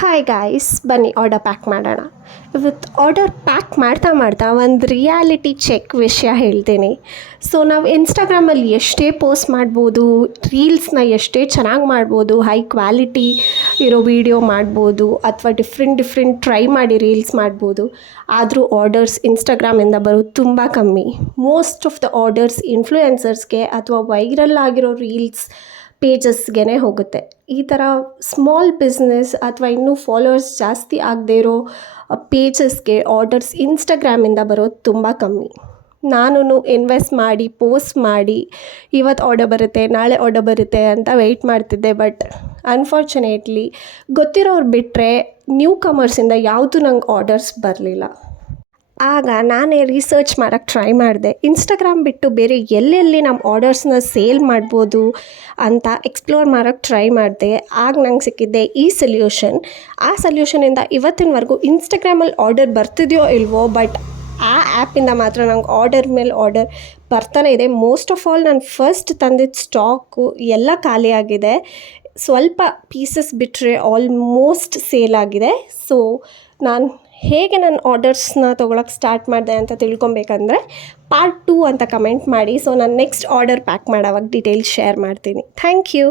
Hi guys, ಬನ್ನಿ order pack ಮಾಡೋಣ. ಇವತ್ತು ಆರ್ಡರ್ ಪ್ಯಾಕ್ ಮಾಡ್ತಾ ಒಂದು ರಿಯಾಲಿಟಿ ಚೆಕ್ ವಿಷಯ ಹೇಳ್ತೀನಿ. ಸೊ ನಾವು ಇನ್ಸ್ಟಾಗ್ರಾಮಲ್ಲಿ ಎಷ್ಟೇ ಪೋಸ್ಟ್ ಮಾಡ್ಬೋದು, ರೀಲ್ಸ್ನ ಎಷ್ಟೇ ಚೆನ್ನಾಗಿ ಮಾಡ್ಬೋದು, ಹೈ ಕ್ವಾಲಿಟಿ ಇರೋ ವೀಡಿಯೋ ಮಾಡ್ಬೋದು, ಅಥವಾ ಡಿಫ್ರೆಂಟ್ ಟ್ರೈ ಮಾಡಿ ರೀಲ್ಸ್ ಮಾಡ್ಬೋದು. ಆದರೂ ಆರ್ಡರ್ಸ್ ಇನ್ಸ್ಟಾಗ್ರಾಮಿಂದ ಬರೋದು ತುಂಬ ಕಮ್ಮಿ. ಮೋಸ್ಟ್ ಆಫ್ ದ ಆರ್ಡರ್ಸ್ ಇನ್ಫ್ಲೂಯೆನ್ಸರ್ಸ್ಗೆ ಅಥವಾ ವೈರಲ್ ಆಗಿರೋ ರೀಲ್ಸ್ ಪೇಜಸ್ಗೆ ಹೋಗುತ್ತೆ. ಈ ಥರ ಸ್ಮಾಲ್ ಬಿಸ್ನೆಸ್ ಅಥವಾ ಇನ್ನೂ ಫಾಲೋವರ್ಸ್ ಜಾಸ್ತಿ ಆಗದೇ ಇರೋ ಪೇಜಸ್ಗೆ ಆರ್ಡರ್ಸ್ ಇನ್ಸ್ಟಾಗ್ರಾಮಿಂದ ಬರೋದು ತುಂಬ ಕಮ್ಮಿ. ನಾನು ಇನ್ವೆಸ್ಟ್ ಮಾಡಿ ಪೋಸ್ಟ್ ಮಾಡಿ ಇವತ್ತು ಆರ್ಡರ್ ಬರುತ್ತೆ, ನಾಳೆ ಆರ್ಡರ್ ಬರುತ್ತೆ ಅಂತ ವೆಯ್ಟ್ ಮಾಡ್ತಿದ್ದೆ. ಬಟ್ ಅನ್ಫಾರ್ಚುನೇಟ್ಲಿ ಗೊತ್ತಿರೋರು ಬಿಟ್ಟರೆ ನ್ಯೂ ಕಮರ್ಸಿಂದ ಯಾವುದು ನಂಗೆ ಆರ್ಡರ್ಸ್ ಬರಲಿಲ್ಲ. ಆಗ ನಾನೇ ರಿಸರ್ಚ್ ಮಾಡೋಕ್ಕೆ ಟ್ರೈ ಮಾಡಿದೆ. ಇನ್ಸ್ಟಾಗ್ರಾಮ್ ಬಿಟ್ಟು ಬೇರೆ ಎಲ್ಲೆಲ್ಲಿ ನಮ್ಮ ಆರ್ಡರ್ಸ್ನ ಸೇಲ್ ಮಾಡ್ಬೋದು ಅಂತ ಎಕ್ಸ್ಪ್ಲೋರ್ ಮಾಡೋಕ್ಕೆ ಟ್ರೈ ಮಾಡಿದೆ. ಆಗ ನಂಗೆ ಸಿಕ್ಕಿದ್ದೆ ಈ ಸೊಲ್ಯೂಷನ್. ಆ ಸೊಲ್ಯೂಷನಿಂದ ಇವತ್ತಿನವರೆಗೂ ಇನ್ಸ್ಟಾಗ್ರಾಮಲ್ಲಿ ಆರ್ಡರ್ ಬರ್ತಿದೆಯೋ ಇಲ್ವೋ, ಬಟ್ ಆ ಆ್ಯಪಿಂದ ಮಾತ್ರ ನಂಗೆ ಆರ್ಡರ್ ಮೇಲೆ ಆರ್ಡರ್ ಬರ್ತಾನೆ ಇದೆ. ಮೋಸ್ಟ್ ಆಫ್ ಆಲ್ ನಾನು ಫಸ್ಟ್ ತಂದಿದ್ದ ಸ್ಟಾಕು ಎಲ್ಲ ಖಾಲಿಯಾಗಿದೆ. ಸ್ವಲ್ಪ ಪೀಸಸ್ ಬಿಟ್ಟರೆ ಆಲ್ಮೋಸ್ಟ್ ಸೇಲ್ ಆಗಿದೆ. ಸೊ ನಾನು ಹೇಗೆ ನನ್ನ ಆರ್ಡರ್ಸ್ನ ತೊಗೊಳಕ್ಕೆ ಸ್ಟಾರ್ಟ್ ಮಾಡಿದೆ ಅಂತ ತಿಳ್ಕೊಬೇಕಂದ್ರೆ ಪಾರ್ಟ್ 2 ಅಂತ ಕಮೆಂಟ್ ಮಾಡಿ. ಸೊ ನಾನು ನೆಕ್ಸ್ಟ್ ಆರ್ಡರ್ ಪ್ಯಾಕ್ ಮಾಡೋವಾಗ ಡೀಟೇಲ್ಸ್ ಶೇರ್ ಮಾಡ್ತೀನಿ. Thank you.